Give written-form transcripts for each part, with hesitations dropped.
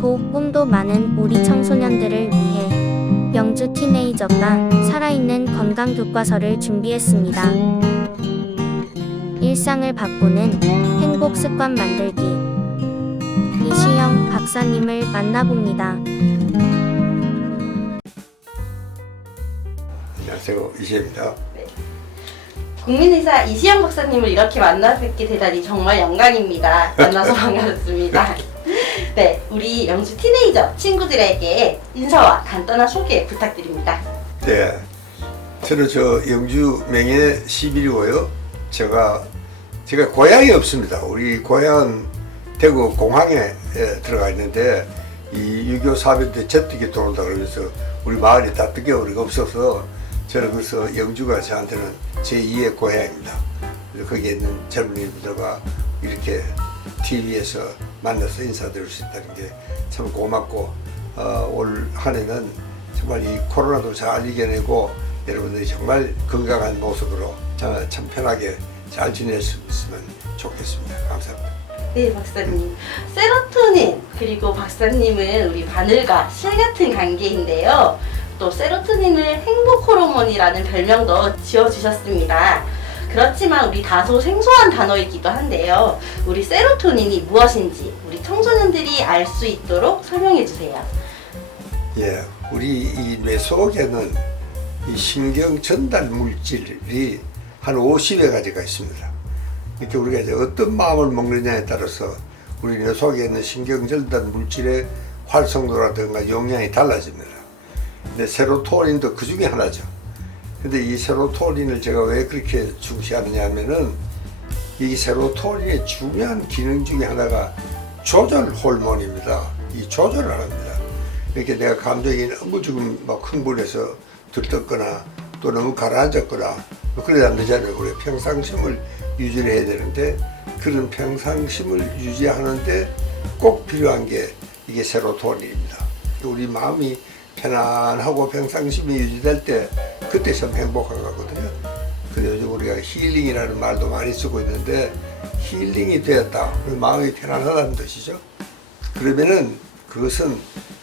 꿈도 많은 우리 청소년들을 위해 영주 티네이저가 살아있는 건강 교과서를 준비했습니다. 일상을 바꾸는 행복 습관 만들기. 이시영 박사님을 만나봅니다. 안녕하세요, 이시영입니다. 국민의사 이시영 박사님을 이렇게 만나 뵙게 되다니 정말 영광입니다. 만나서 반갑습니다. 네, 우리 영주 티네이저 친구들에게 인사와 간단한 소개 부탁드립니다. 네, 저는 영주 명예 시민이고요. 제가 고향이 없습니다. 우리 고향은 대구 공항에 들어가 있는데 이 6.25 사변 때 제뜨기 들어온다 그러면서 우리 마을이 다 뜯겨버리고 없어서 저는 그래서 영주가 저한테는 제2의 고향입니다. 거기에 있는 젊은이들과 이렇게 TV에서 만나서 인사드릴 수 있다는 게 참 고맙고 올 한 해는 정말 이 코로나도 잘 이겨내고 여러분들이 정말 건강한 모습으로 참 편하게 잘 지낼 수 있으면 좋겠습니다. 감사합니다. 네, 박사님. 세로토닌 그리고 박사님은 우리 바늘과 실 같은 관계인데요. 또 세로토닌을 행복 호르몬이라는 별명도 지어주셨습니다. 그렇지만 우리 다소 생소한 단어이기도 한데요. 우리 세로토닌이 무엇인지 우리 청소년들이 알 수 있도록 설명해 주세요. 예, 우리 이 뇌 속에는 이 신경 전달 물질이 한 50여 가지가 있습니다. 이렇게 우리가 이제 어떤 마음을 먹느냐에 따라서 우리 뇌 속에 있는 신경 전달 물질의 활성도라든가 용량이 달라집니다. 근데 세로토닌도 그 중에 하나죠. 근데 이 세로토닌을 제가 왜 그렇게 중시하느냐 하면은 이 세로토닌의 중요한 기능 중에 하나가 조절 호르몬입니다. 이 조절을 합니다. 이렇게 내가 감정이 너무 지금 막 흥분해서 들떴거나 또 너무 가라앉았거나 그러지 않잖아요. 우리 평상심을 유지를 해야 되는데 그런 평상심을 유지하는데 꼭 필요한 게 이게 세로토닌입니다. 우리 마음이 편안하고 평상심이 유지될 때 그때 참 행복한 거거든요. 근데 요즘 우리가 힐링이라는 말도 많이 쓰고 있는데 힐링이 되었다. 마음이 편안하다는 뜻이죠. 그러면은 그것은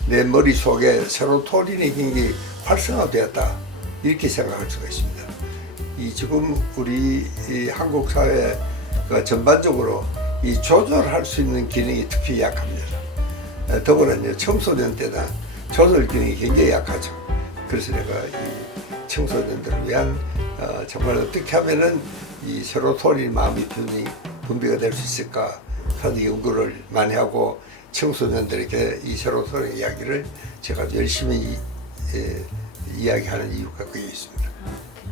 내 머릿속에 세로토닌이 굉장히 활성화되었다. 이렇게 생각할 수가 있습니다. 이 지금 우리 이 한국 사회가 전반적으로 이 조절할 수 있는 기능이 특히 약합니다. 더구나 이제 청소년 때나 조절 기능이 굉장히 약하죠. 그래서 내가 이 청소년들을 위한 정말 어떻게 하면은 이 세로토닌 마음이 분비가 될 수 있을까 하는 연구를 많이 하고 청소년들에게 이 세로토닌 이야기를 제가 열심히 이야기하는 이유가 거기에 있습니다.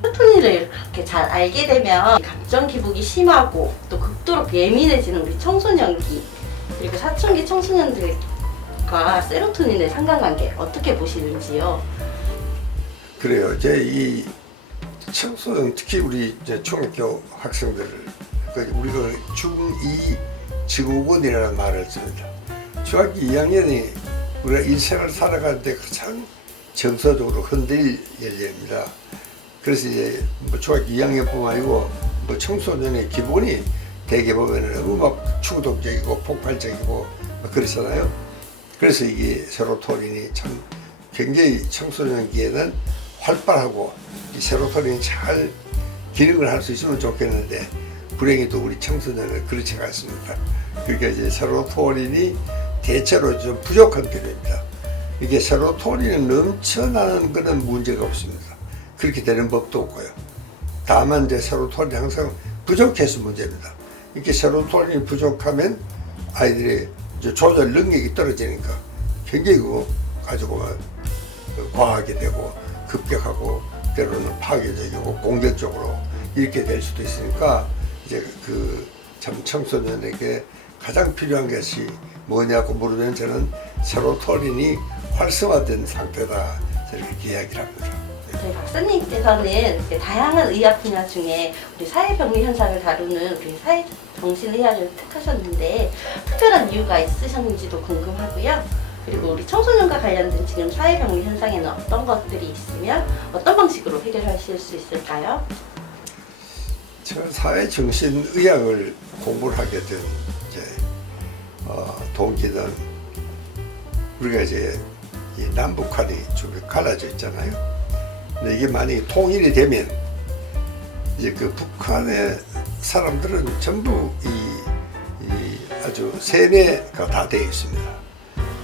세로토닌을 그렇게 잘 알게 되면 감정 기복이 심하고 또 극도로 예민해지는 우리 청소년기 그리고 사춘기 청소년들과 세로토닌의 상관관계 어떻게 보시는지요? 그래요. 이제 이 청소년 특히 우리 이제 중학교 학생들을 우리가 중2 증후군이라는 말을 씁니다. 중학교 2학년이 우리가 인생을 살아가는데 가장 정서적으로 흔들릴 예입니다. 그래서 이제 뭐 중학교 2학년뿐만 아니고 뭐 청소년의 기본이 대개 보면은 너무 막 충동적이고 폭발적이고 막 그러잖아요. 그래서 이게 세로토닌이 참 굉장히 청소년기에는 활발하고 이 세로토닌이 잘 기능을 할 수 있으면 좋겠는데 불행히도 우리 청소년은 그렇지가 않습니다. 그러니까 이제 세로토닌이 대체로 좀 부족한 편입니다. 이게 세로토닌이 넘쳐나는 것은 문제가 없습니다. 그렇게 되는 법도 없고요. 다만 이제 세로토닌이 항상 부족해서 문제입니다. 이렇게 세로토닌이 부족하면 아이들의 이제 조절 능력이 떨어지니까 굉장히 그거 가지고 막 과하게 되고 급격하고 때로는 파괴적이고 공격적으로 이렇게 될 수도 있으니까 이제 그 참 청소년에게 가장 필요한 것이 뭐냐고 물으면 저는 세로토닌이 활성화된 상태다 이렇게 이야기를 합니다. 저희 박사님께서는 다양한 의학 분야 중에 우리 사회병리 현상을 다루는 우리 사회정신의학을 택하셨는데 특별한 이유가 있으셨는지도 궁금하고요. 그리고 우리 청소년과 관련된 지금 사회병리 현상에는 어떤 것들이 있으면 어떤 방식으로 해결하실 수 있을까요? 제가 사회정신의학을 공부를 하게 된 이제 동기는 우리가 이제 이 남북한이 좀 갈라져 있잖아요. 근데 이게 만약에 통일이 되면 이제 그 북한의 사람들은 전부 이 아주 세뇌가 다 되어 있습니다.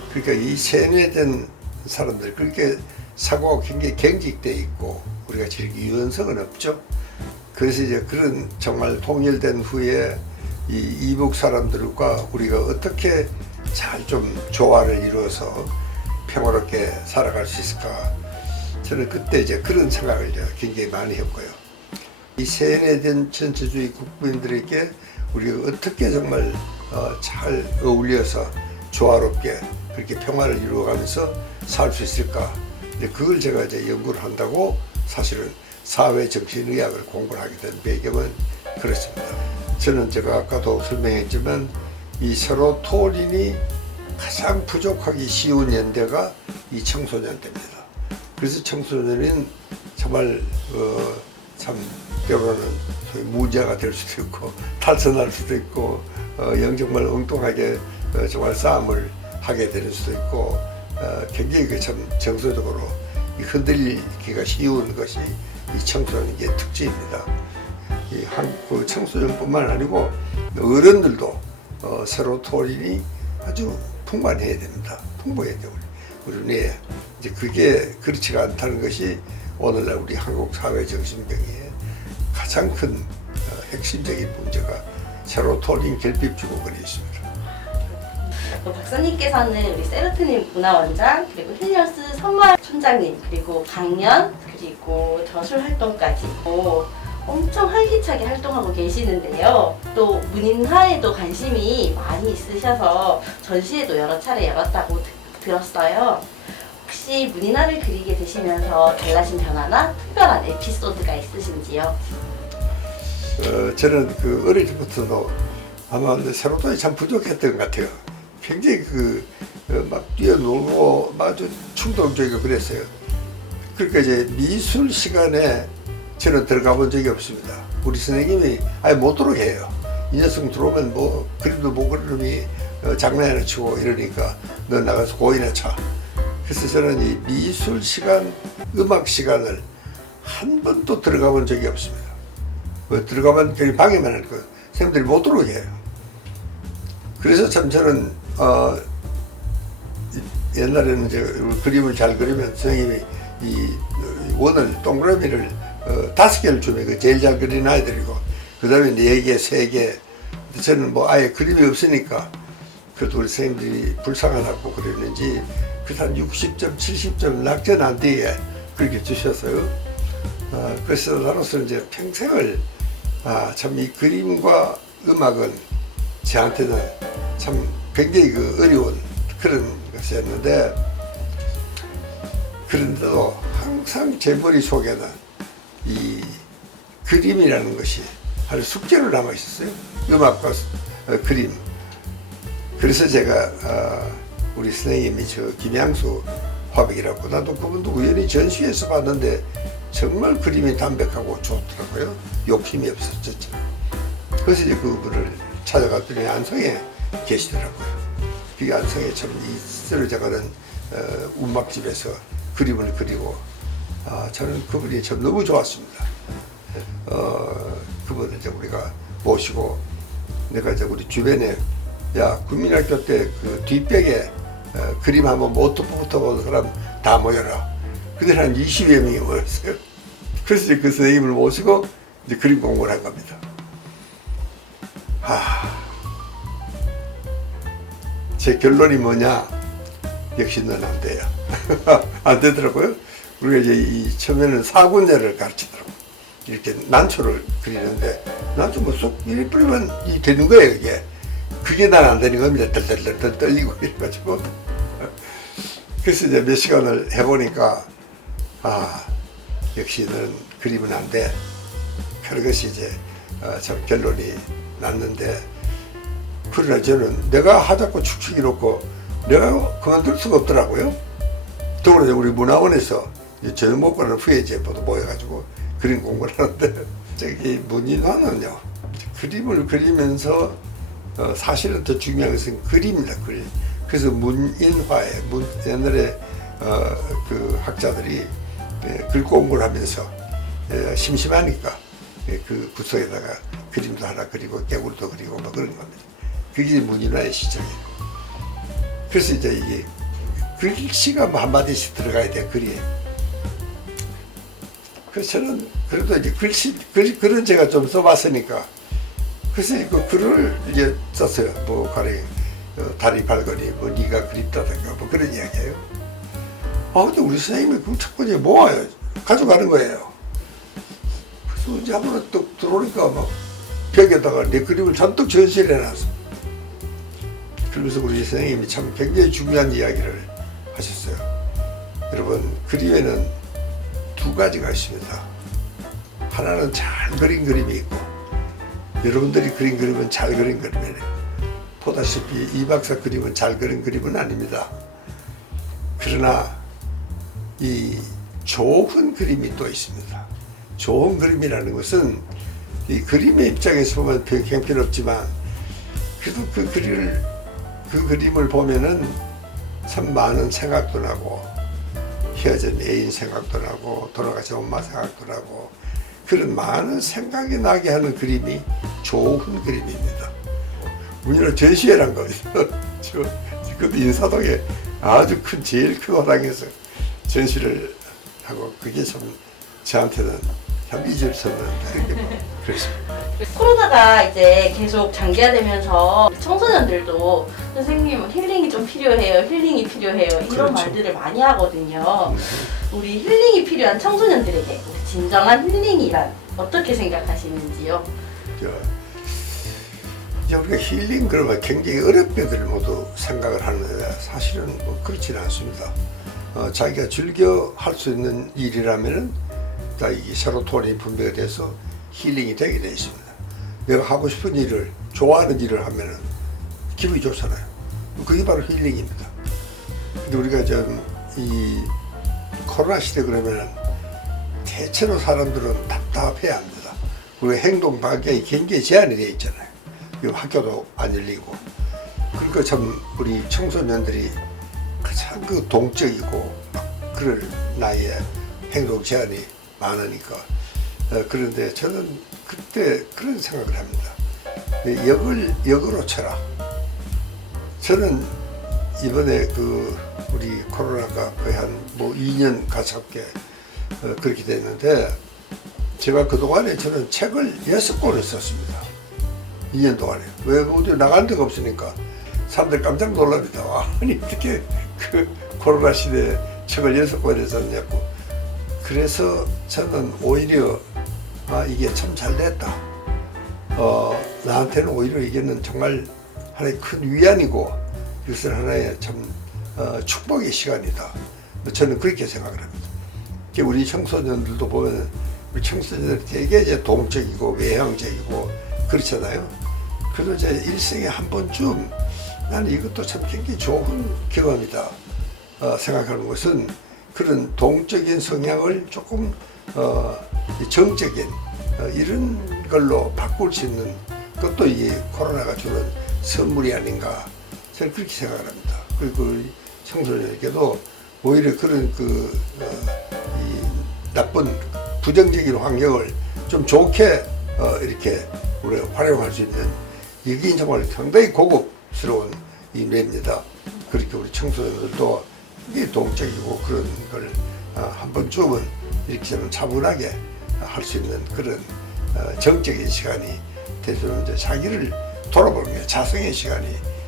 그러니까 이 세뇌된 사람들 그렇게 사고가 굉장히 경직되어 있고 우리가 지금 유연성은 없죠. 그래서 이제 그런 정말 통일된 후에 이 이북 사람들과 우리가 어떻게 잘 좀 조화를 이루어서 평화롭게 살아갈 수 있을까. 저는 그때 이제 그런 생각을 굉장히 많이 했고요. 이 세뇌된 전체주의 국민들에게 우리가 어떻게 정말 잘 어울려서 조화롭게 그렇게 평화를 이루어가면서 살 수 있을까. 그걸 제가 이제 연구를 한다고 사실은 사회정신의학을 공부를 하게 된 배경은 그렇습니다. 저는 제가 아까도 설명했지만 이 세로토닌이 가장 부족하기 쉬운 연대가 이 청소년대입니다. 그래서 청소년은 정말 참 때로는 소위 무죄가 될 수도 있고 탈선할 수도 있고 정말 엉뚱하게 정말 싸움을 하게 되는 수도 있고 굉장히 그 참 정서적으로 흔들리기가 쉬운 것이 이 청소년의 특징입니다. 이 한국 청소년뿐만 아니고 어른들도 세로토닌이 아주 풍부해야 됩니다. 풍부해야 돼요. 우리 뇌에. 이제 그게 그렇지가 않다는 것이 오늘날 우리 한국 사회 정신병의 가장 큰 핵심적인 문제가 세로토닌 결핍 증후군이 있습니다. 박사님께서는 우리 세로토닌 문화원장 그리고 힐리어스 선마 촌장님 그리고 강연 그리고 저술 활동까지 엄청 활기차게 활동하고 계시는데요. 또 문인화에도 관심이 많이 있으셔서 전시회도 여러 차례 열었다고 들었어요. 혹시 문인화를 그리게 되시면서 달라진 변화나 특별한 에피소드가 있으신지요? 저는 그 어릴 때부터도 아마 세로토닌이 참 부족했던 것 같아요. 굉장히 막 뛰어놀고 아주 충동적이고 그랬어요. 그러니까 이제 미술 시간에 저는 들어가 본 적이 없습니다. 우리 선생님이 아예 못 들어오게 해요. 이 녀석 들어오면 뭐 그림도 못 그림이 장난이나 치고 이러니까 너 나가서 고이나 쳐. 그래서 저는 이 미술 시간, 음악 시간을 한 번도 들어가 본 적이 없습니다. 들어가면 그냥 방해만 할 거예요. 선생님들이 못 들어오게 해요. 그래서 참 저는 옛날에는 이제 그림을 잘 그리면 선생님이 이 원을 동그라미를 5개를 주면 그 제일 잘 그리는 아이들이고 그 다음에 4개, 3개. 저는 뭐 아예 그림이 없으니까 그래도 우리 선생님들이 불쌍하다고 그랬는지 그래서 한 60점, 70점 낙전 안 뒤에 그렇게 주셨어요. 그래서 나로서 이제 평생을 참 이 그림과 음악은 저한테는 참 굉장히 어려운 그런 것이었는데 그런데도 항상 제 머릿속에는 이 그림이라는 것이 아주 숙제로 남아 있었어요. 음악과 그림. 그래서 제가 우리 선생님이 저 김양수 화백이라고 나도 그분도 우연히 전시회에서 봤는데 정말 그림이 담백하고 좋더라고요. 욕심이 없었죠. 그래서 이제 그분을 찾아갔더니 안성에 계시더라고요. 그게 안성에 참 있어요. 제가는 운막집에서 그림을 그리고 저는 그분이 참 너무 좋았습니다. 그분을 이제 우리가 모시고 내가 이제 우리 주변에 야 국민학교 때 그 뒷벽에 그림 한번 붙어본 사람 다 모여라. 그때 한 20여 명이 모였어요. 그래서 이제 그 선생님을 모시고 이제 그림 공부를 한 겁니다. 제 결론이 뭐냐? 역시 넌 안 돼요. 안 되더라고요. 우리가 이제 처음에는 사군제를 가르치더라고요. 이렇게 난초를 그리는데 난초 뭐 쏙 이리 뿌리면 되는 거예요, 이게. 그게 난 안 되는 겁니다. 덜덜덜 떨리고 이래가지고. 그래서 이제 몇 시간을 해보니까 역시 너는 그리면 안 돼. 그런 것이 이제 참 결론이 났는데 그러나 저는 내가 하자고 축축이 놓고 내가 그만둘 수가 없더라고요. 더구나 우리 문화원에서 저녁 먹고는 후에 이제 모여가지고 그림 공부를 하는데 저기 문인화는요 그림을 그리면서 사실은 더 중요한 것은 글입니다. 그래서 문인화에 옛날에 그 학자들이 글 공부를 하면서 심심하니까 그 붓속에다가 그림도 하나 그리고 깨구리도 그리고 뭐 그런 겁니다. 그게 문인화의 시작이고. 그래서 이제 이게 글씨가 뭐 한마디씩 들어가야 돼, 글이. 그래서 저는 그래도 이제 글은 제가 좀 써봤으니까. 그래서 그 글을 이제 썼어요. 뭐, 가령, 다리 발걸이, 뭐, 네가 그립다든가, 뭐 그런 이야기예요. 근데 우리 선생님이 그 첫 번째 모아요. 가져가는 거예요. 그래서 이제 한번 또 들어오니까 막 벽에다가 내 그림을 잔뜩 전시를 해놨어. 그러면서 우리 선생님이 참 굉장히 중요한 이야기를 하셨어요. 여러분, 그림에는 두 가지가 있습니다. 하나는 잘 그린 그림이 있고, 여러분들이 그린 그림은 잘 그린 그림이에요. 보다시피 이 박사 그림은 잘 그린 그림은 아닙니다. 그러나 이 좋은 그림이 또 있습니다. 좋은 그림이라는 것은 이 그림의 입장에서 보면 별 형편없지만 그래도 그 그림을 보면은 참 많은 생각도 나고 헤어진 애인 생각도 나고 돌아가신 엄마 생각도 나고 그런 많은 생각이 나게 하는 그림이 좋은 그림입니다. 우리는 전시회란 거죠. 그것도 인사동에 아주 큰 제일 큰 화당에서 전시를 하고 그게 참 저한테는 참 잊을 수 없는 그렇습니다. 코로나가 이제 계속 장기화되면서 청소년들도 선생님 힐링이 좀 필요해요, 힐링이 필요해요 이런 그렇죠. 말들을 많이 하거든요. 우리 힐링이 필요한 청소년들에게 진정한 힐링이란 어떻게 생각하시는지요? 이제 우리가 힐링 그러면 굉장히 어렵게들 모두 생각을 하는데 사실은 뭐 그렇지는 않습니다. 자기가 즐겨 할 수 있는 일이라면은 다 이게 세로토닌이 분비가 돼서 힐링이 되게 되어 있습니다. 내가 하고 싶은 일을 좋아하는 일을 하면은 기분이 좋잖아요. 그게 바로 힐링입니다. 근데 우리가 좀 이 코로나 시대 그러면은 대체로 사람들은 답답해야 합니다. 우리가 행동 반경이 굉장히 제한이 되어 있잖아요. 학교도 안 열리고. 그러니까 참 우리 청소년들이 가장 그 동적이고 막 그럴 나이에 행동 제한이 많으니까. 그런데 저는 그때 그런 생각을 합니다. 역으로 쳐라. 저는 이번에 그 우리 코로나가 거의 한 뭐 2년 가깝게 그렇게 됐는데 제가 그동안에 저는 책을 6권을 썼습니다. 2년 동안에. 왜 어디 나간 데가 없으니까 사람들 깜짝 놀랍니다. 와, 아니 어떻게 그 코로나 시대에 책을 6권을 썼냐고. 그래서 저는 오히려 이게 참 잘 됐다. 나한테는 오히려 이게는 정말 하나의 큰 위안이고 이것은 하나의 참 축복의 시간이다. 저는 그렇게 생각을 합니다. 우리 청소년들도 보면 우리 청소년들이 되게 이제 동적이고 외향적이고 그렇잖아요. 그래도 이제 일생에 한 번쯤 나는 이것도 참 굉장히 좋은 경험이다 생각하는 것은 그런 동적인 성향을 조금 정적인 이런 걸로 바꿀 수 있는 것도 이 코로나가 주는 선물이 아닌가 저는 그렇게 생각을 합니다. 그리고 우리 청소년에게도 오히려 그런 이 나쁜 부정적인 환경을 좀 좋게 이렇게 우리가 활용할 수 있는 이게 정말 상당히 고급스러운 이 뇌입니다. 그렇게 우리 청소년들도 이게 동적이고 그런 걸 한 번쯤은 이렇게 좀 차분하게 할 수 있는 그런 정적인 시간이 되면 이제 자기를 돌아보는 자성의 시간이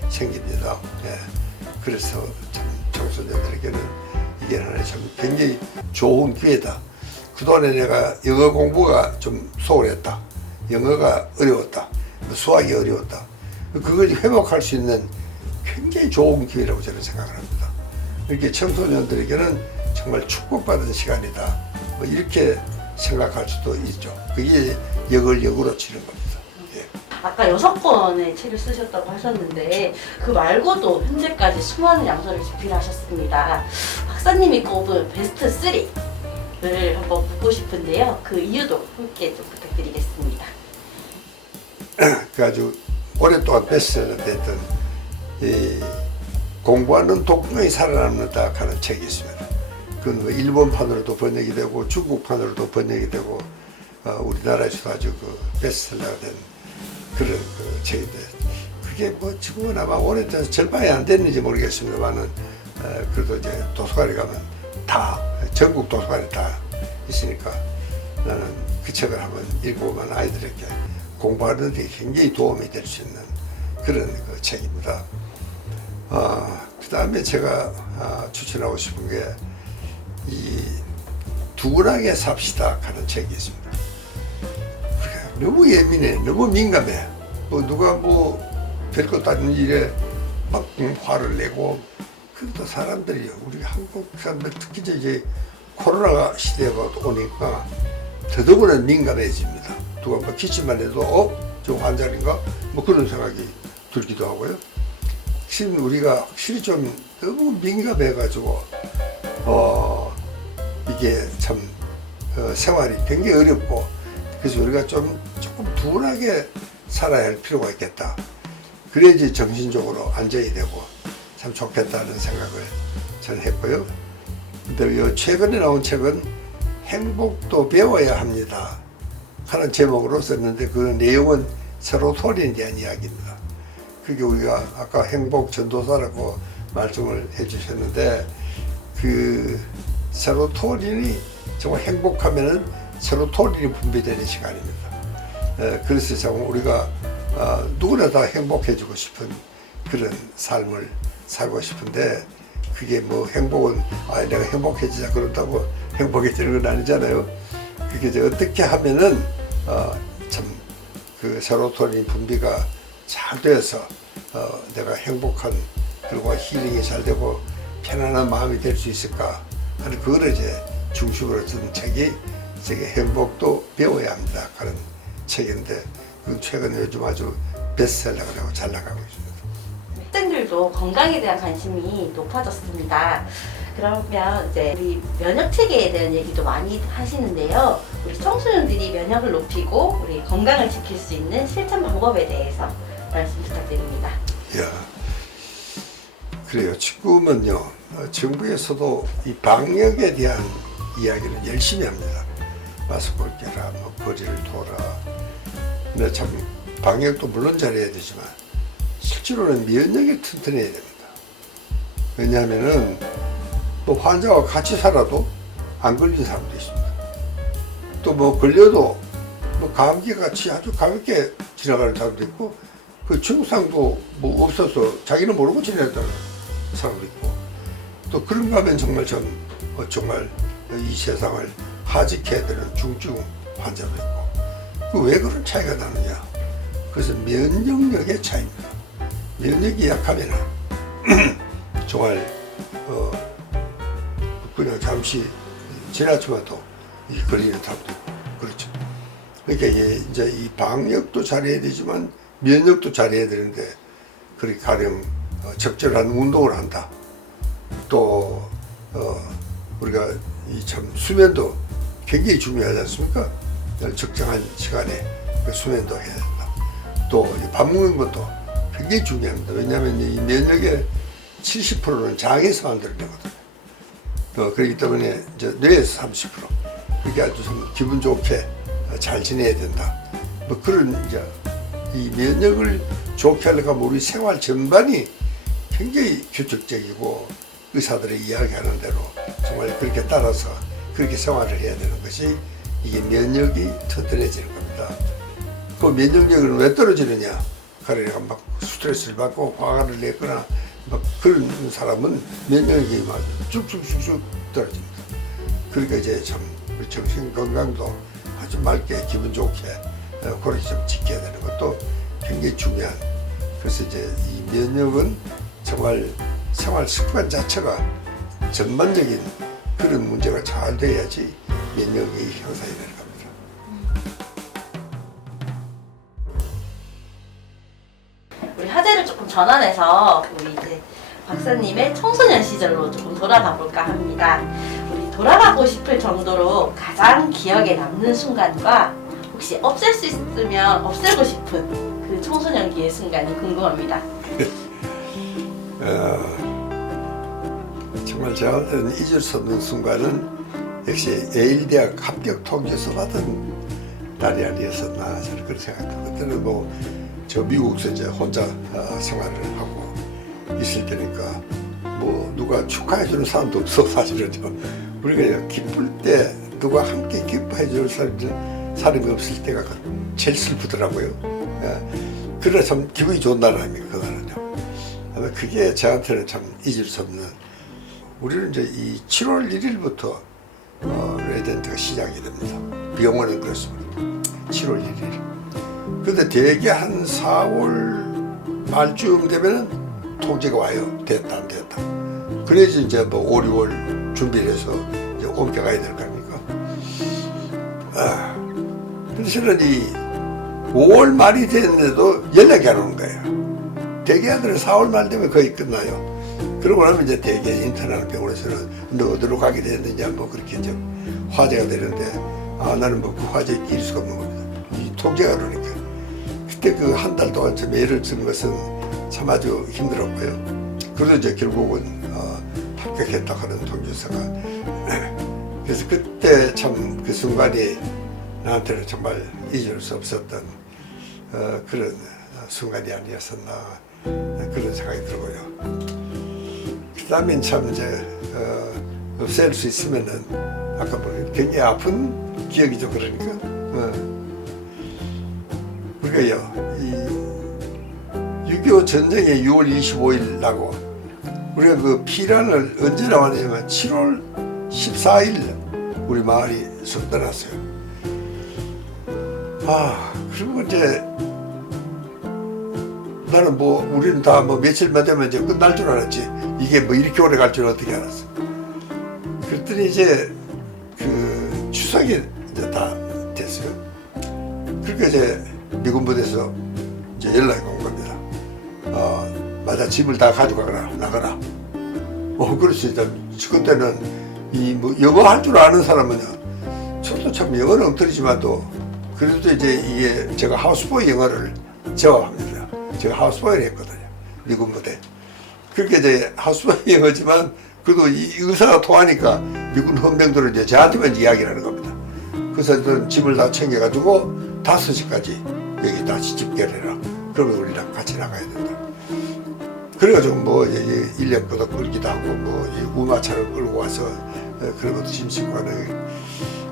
생깁니다. 예. 그래서 참 청소년들에게는 이게 하나의 참 굉장히 좋은 기회다. 그동안에 내가 영어 공부가 좀 소홀했다. 영어가 어려웠다. 수학이 어려웠다. 그걸 회복할 수 있는 굉장히 좋은 기회라고 저는 생각을 합니다. 이렇게 청소년들에게는 정말 축복받은 시간이다. 뭐 이렇게 생각할 수도 있죠. 그게 역으로 치는 겁니다. 예. 아까 6권의 책을 쓰셨다고 하셨는데 그 말고도 현재까지 수많은 양서를 집필하셨습니다. 박사님이 꼽은 베스트 3를 한번 묻고 싶은데요. 그 이유도 함께 좀 부탁드리겠습니다. 그 아주 오랫동안 베스트셀러 됐던 이 공부하는 독후감이 살아남는다 하는 책이 있습니다. 그건 뭐 일본판으로도 번역이 되고 중국판으로도 번역이 되고 우리나라에서도 아주 그 베스트셀러가 된 그런 그 책인데 그게 뭐 지금은 아마 오래돼서 절반이 안 됐는지 모르겠습니다만은 그래도 이제 도서관에 가면 다 전국 도서관에 다 있으니까 나는 그 책을 한번 읽어보면 아이들에게 공부하는 데 굉장히 도움이 될 수 있는 그런 그 책입니다. 그 다음에 제가 추천하고 싶은 게 이 둔하게 삽시다 하는 책이 있습니다. 우리가 너무 예민해, 너무 민감해. 뭐 누가 뭐 별것도 아닌 일에 막 화를 내고 그래도 사람들이 우리 한국 사람들 특히 이제 코로나 시대가 오니까 더더구나 민감해집니다. 누가 뭐 기침만 해도 저 환자인가 뭐 그런 생각이 들기도 하고요. 지금 우리가 확실히 좀 너무 민감해가지고 이게 참 생활이 굉장히 어렵고 그래서 우리가 조금 둔하게 살아야 할 필요가 있겠다. 그래야지 정신적으로 안정이 되고 참 좋겠다는 생각을 저는 했고요. 근데 최근에 나온 책은 행복도 배워야 합니다 하는 제목으로 썼는데 그 내용은 세로토닌에 대한 이야기입니다. 그게 우리가 아까 행복 전도사라고 말씀을 해주셨는데 그 세로토닌이 정말 행복하면은 세로토닌이 분비되는 시간입니다. 그래서 정말 우리가 누구나 다 행복해지고 싶은 그런 삶을 살고 싶은데 그게 뭐 행복은 내가 행복해지자 그런다고 행복해지는 건 아니잖아요. 그게 이제 어떻게 하면은 참 그 세로토닌 분비가 잘 돼서 내가 행복한 그리고 힐링이 잘 되고 편안한 마음이 될 수 있을까 하는 그거를 이제 중심으로 쓴 책이 제게 행복도 배워야 합니다 하는 책인데 그 최근에 요즘 아주 베스트셀러가 되고 잘 나가고 있습니다. 학생들도 건강에 대한 관심이 높아졌습니다. 그러면 이제 우리 면역 체계에 대한 얘기도 많이 하시는데요. 우리 청소년들이 면역을 높이고 우리 건강을 지킬 수 있는 실천 방법에 대해서 말씀 부탁드립니다. 그래요. 지금은요 정부에서도 이 방역에 대한 이야기를 열심히 합니다. 마스크를 껴라, 뭐 거리를 둬라. 근데 참 방역도 물론 잘해야 되지만 실제로는 면역이 튼튼해야 됩니다. 왜냐하면은 또 환자와 같이 살아도 안 걸린 사람도 있습니다. 또 뭐 걸려도 뭐 감기 같이 아주 가볍게 지나가는 사람도 있고 그 증상도 뭐 없어서 자기는 모르고 지내는 사람도 있고 또 그런가 하면 정말 정말 이 세상을 하직해야 되는 중증 환자도 있고 왜 그런 차이가 나느냐? 그래서 면역력의 차이입니다. 면역이 약하면은 정말 그냥 잠시 지나치면도 걸리는 사람도 있고 그렇죠. 그러니까 이제 이 방역도 잘해야 되지만 면역도 잘해야 되는데 그렇게 가령 적절한 운동을 한다. 또 우리가 이 참 수면도 굉장히 중요하지 않습니까? 적정한 시간에 그 수면도 해야 된다. 또 밥 먹는 것도 굉장히 중요합니다. 왜냐하면 이 면역의 70%는 장에서 만들어내거든요. 그렇기 때문에 이제 뇌에서 30%. 그게 아주 좀 기분 좋게 잘 지내야 된다. 뭐 그런 이제 이 면역을 좋게 하려고 하면 우리 생활 전반이 굉장히 규칙적이고 의사들이 이야기하는 대로 정말 그렇게 따라서 그렇게 생활을 해야 되는 것이 이게 면역이 튼튼해지는 겁니다. 그 면역력은 왜 떨어지느냐? 가령 막 스트레스를 받고 화를 냈거나 막 그런 사람은 면역력이 막 쭉쭉쭉쭉 떨어집니다. 그러니까 이제 참 우리 정신 건강도 아주 맑게 기분 좋게 그렇게 좀 지켜야 되는 것도 굉장히 중요한. 그래서 이제 이 면역은 정말 생활 습관 자체가 전반적인 그런 문제가 잘 돼야지 면역이 형성이 되는 겁니다. 우리 화제를 조금 전환해서 우리 이제 박사님의 청소년 시절로 조금 돌아가 볼까 합니다. 우리 돌아가고 싶을 정도로 가장 기억에 남는 순간과 혹시 없앨 수 있으면 없애고 싶은 그 청소년기의 순간이 궁금합니다. 정말 저한테는 잊을 수 없는 순간은 역시 예일대학 합격 통지서 받은 날이 아니었었나 저는 그런 생각합니다. 그때는 뭐 저 미국에서 이제 혼자 생활을 하고 있을 때니까 뭐 누가 축하해 주는 사람도 없어 사실은요. 우리가 기쁠 때 누가 함께 기뻐해 주는 사람이 없을 때가 제일 슬프더라고요. 예. 그래 참 기분이 좋은 날 아닙니까 그날은요. 아마 그게 저한테는 참 잊을 수 없는. 우리는 이제 이 7월 1일부터 레전드가 시작이 됩니다. 병원은 그렇습니다. 7월 1일. 근데 대개 한 4월 말쯤 되면은 통지가 와요. 됐다 안 됐다. 그래야지 이제 뭐 5, 6월 준비를 해서 이제 옮겨가야 될 거 아닙니까? 근데 저는 이 5월 말이 됐는데도 연락이 안 오는 거예요. 대개 아들은 4월 말 되면 거의 끝나요. 그러고 나면 이제 대개 인터넷 병원에서는 너 어디로 가게 됐는지 뭐 그렇게 좀 화제가 되는데 나는 뭐 그 화제에 끼일 수가 없는 겁니다. 이 통제가 그러니까. 그때 그 한 달 동안 좀 애를 쓴 것은 참 아주 힘들었고요. 그래도 이제 결국은 합격했다 하는 통지서가 그래서 그때 참 그 순간이 나한테는 정말 잊을 수 없었던 그런 순간이 아니었었나 그런 생각이 들고요. 그 다음에 참 이제 없앨 수 있으면은 아까 보니 굉장히 아픈 기억이죠. 그러니까 우리가요 이 6.25 전쟁의 6월 25일 나고 우리가 그 피란을 언제 나왔냐면 7월 14일 우리 마을이 쑥 떠났어요. 그리고 이제 나는 뭐 우리는 다 뭐 며칠만 되면 이제 끝날 줄 알았지. 이게 뭐 이렇게 오래 갈 줄 어떻게 알았어. 그랬더니 이제 그 추석이 이제 다 됐어요. 그러니까 이제 미군 부대에서 이제 연락이 온 겁니다. 맞아 집을 다 가져가거라 나가라. 그렇지. 이제 그때는 이 뭐 영어 할 줄 아는 사람은요. 저도 참 영어는 엉터리지만도 그래도 이제 이게 제가 하우스보이 영어를 제어합니다. 제가 하우스보이를 했거든요. 미군 부대. 그렇게 이제 하우스보이 영어지만 그래도 이 의사가 통하니까 미군 헌병들은 이제 저한테만 이야기를 하는 겁니다. 그래서 저는 짐을 다 챙겨가지고 5시까지 여기 다시 집결을 해라. 그러면 우리랑 같이 나가야 된다. 그래가지고 뭐 인력부터 끌기도 하고 뭐 우마차를 끌고 와서 그런 것도 짐 싣고 하는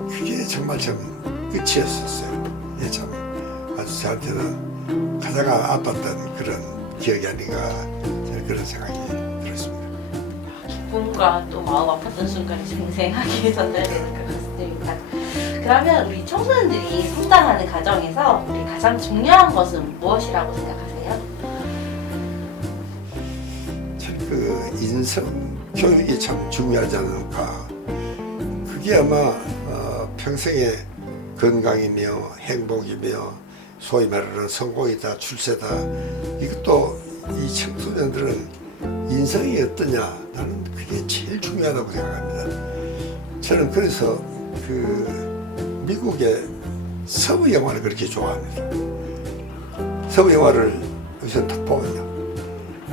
그게 정말 참 끝이었었어요. 참 아주 저한테는 가장 아팠던 그런 기억이 아닌가 저는 그런 생각이 들었습니다. 기쁨과 또 마음 아팠던 순간이 생생하게 전달되는 것 같습니다. 그러면 우리 청소년들이 성장하는 과정에서 우리 가장 중요한 것은 무엇이라고 생각하세요? 참 그 인성 교육이 참 중요하지 않을까. 그게 아마 평생의 건강이며 행복이며 소위 말하는 성공이다 출세다. 이것도 이 청소년들은 인성이 어떠냐 나는 그게 제일 중요하다고 생각합니다. 저는 그래서 그 미국의 서부 영화를 그렇게 좋아합니다. 서부 영화를 우선 딱 보면요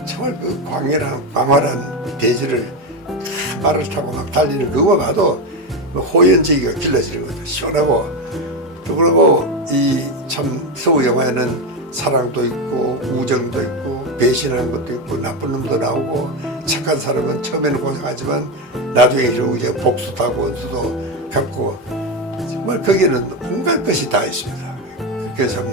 정말 그 광활한 대지를 말을 타고 막 달리는 그거 봐도 호연지기가 길러지는 거죠. 시원하고. 그리고 이 참 서구 영화에는 사랑도 있고 우정도 있고 배신하는 것도 있고 나쁜 놈도 나오고 착한 사람은 처음에는 고생하지만 나중에 이러고 이제 복수도 하고 원수도 갚고 정말 거기에는 온갖 것이 다 있습니다. 그래서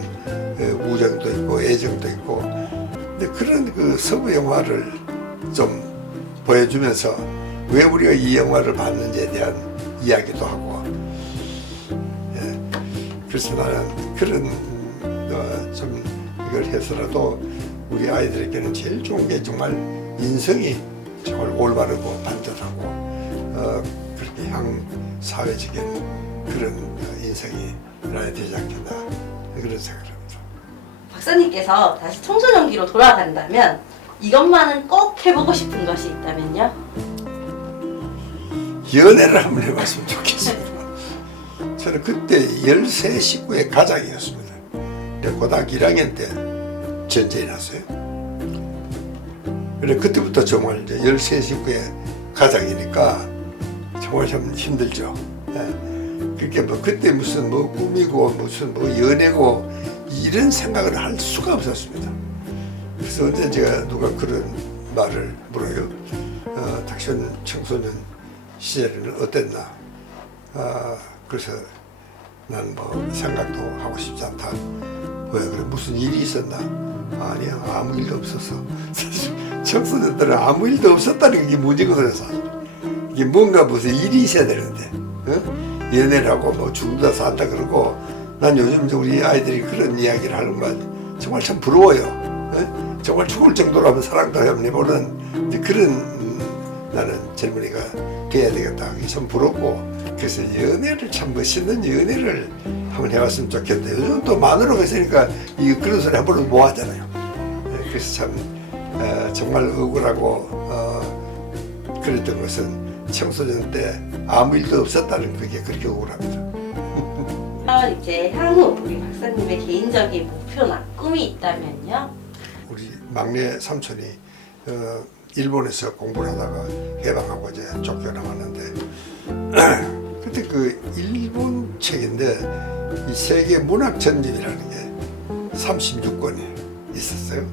우정도 있고 애정도 있고 근데 그런 그 서구 영화를 좀 보여주면서 왜 우리가 이 영화를 봤는지에 대한 이야기도 하고 그래서 나는 그런 좀 이걸 해서라도 우리 아이들에게는 제일 좋은 게 정말 인성이 정말 올바르고 반듯하고 그렇게 향사회적인 그런 인성이 나야 되지 않겠나 그런 생각을 합니다. 박사님께서 다시 청소년기로 돌아간다면 이것만은 꼭 해보고 싶은 것이 있다면요? 연애를 한번 해봤으면 좋겠습니다. 저는 그때 13 식구의 가장이었습니다. 고등학교 1학년 때 전쟁이 났어요. 그래 그때부터 정말 이제 13 식구의 가장이니까 정말 참 힘들죠. 예. 그렇게 뭐 그때 무슨 뭐 꿈이고 무슨 뭐 연애고 이런 생각을 할 수가 없었습니다. 그래서 언제 제가 누가 그런 말을 물어요. 당신 청소년 시절에는 어땠나? 그래서 난 뭐 생각도 하고 싶지 않다. 왜 그래? 무슨 일이 있었나? 아니야, 아무 일도 없었어. 사실 청소년들은 아무 일도 없었다는 게 문제거든요. 사실. 이게 뭔가 무슨 일이 있어야 되는데, 연애를 하고 뭐 죽는다 산다 그러고, 난 요즘 이제 우리 아이들이 그런 이야기를 하는 건 정말 참 부러워요. 정말 죽을 정도로 하면 사랑도 해보는 이제 그런 나는 젊은이가 돼야 되겠다. 그게 참 부럽고, 그래서 연애를 참 멋있는 연애를 한번 해봤으면 좋겠는데 요즘 또 마누라가 있으니까 그런 소리 해보려고 뭐 하잖아요. 그래서 참 정말 억울하고 그랬던 것은 청소년 때 아무 일도 없었다는 그게 그렇게 억울합니다. 이제 향후 우리 박사님의 개인적인 목표나 꿈이 있다면요? 우리 막내 삼촌이 일본에서 공부를 하다가 해방하고 이제 쫓겨나왔는데 그때 그 일본 책인데 이 세계 문학 전집이라는 게 36권이 있었어요.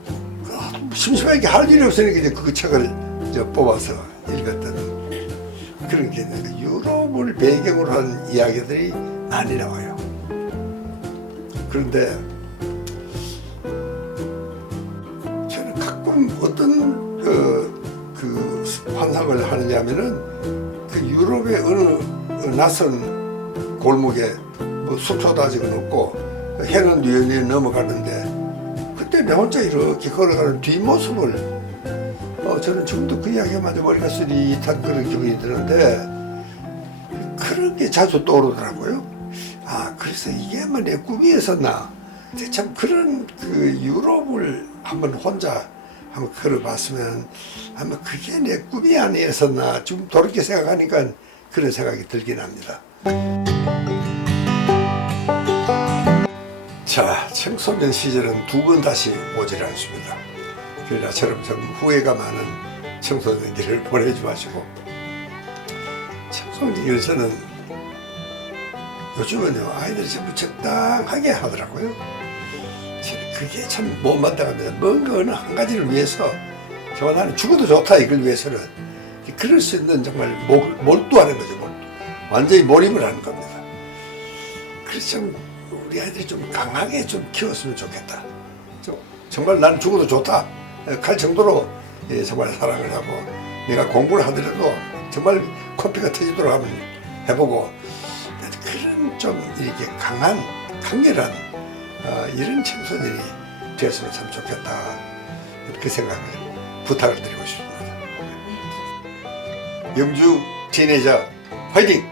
심심하게 할 일이 없으니까 이제 그 책을 이제 뽑아서 읽었던 그런 게 있는데 유럽을 배경으로 한 이야기들이 많이 나와요. 그런데 저는 가끔 어떤 그 환상을 하느냐 하면은 그 유럽의 어느 낯선 골목에 뭐 수초도 아직은 없고 해는 유연히 넘어가는데 그때 내 혼자 이렇게 걸어가는 뒷모습을 저는 지금도 그 이야기마저 머리가 쓰릿한 그런 기분이 드는데 그런 게 자주 떠오르더라고요. 그래서 이게 뭐 내 꿈이었었나. 근데 참 그런 그 유럽을 한번 혼자 한번 걸어봤으면 아마 그게 내 꿈이 아니었었나. 지금 돌이켜 생각하니까 그런 생각이 들긴 합니다. 자, 청소년 시절은 두 번 다시 오질 않습니다. 그러나 나처럼 좀 후회가 많은 청소년기를 보내지 마시고 청소년기를 저는 요즘은요 아이들이 전부 적당하게 하더라고요. 저는 그게 참 못마땅합니다. 뭔가 어느 한 가지를 위해서 정말 나는 죽어도 좋다 이걸 위해서는 그럴 수 있는 정말 몰두하는 거죠. 완전히 몰입을 하는 겁니다. 그래서 좀 우리 아이들이 좀 강하게 좀 키웠으면 좋겠다. 정말 나는 죽어도 좋다 할 정도로 정말 사랑을 하고 내가 공부를 하더라도 정말 코피가 터지도록 한번 해보고 그런 좀 이렇게 강렬한 이런 청소년이 되었으면 참 좋겠다. 그 생각을 부탁을 드리고 싶습니다. 영주 티네이저 화이팅!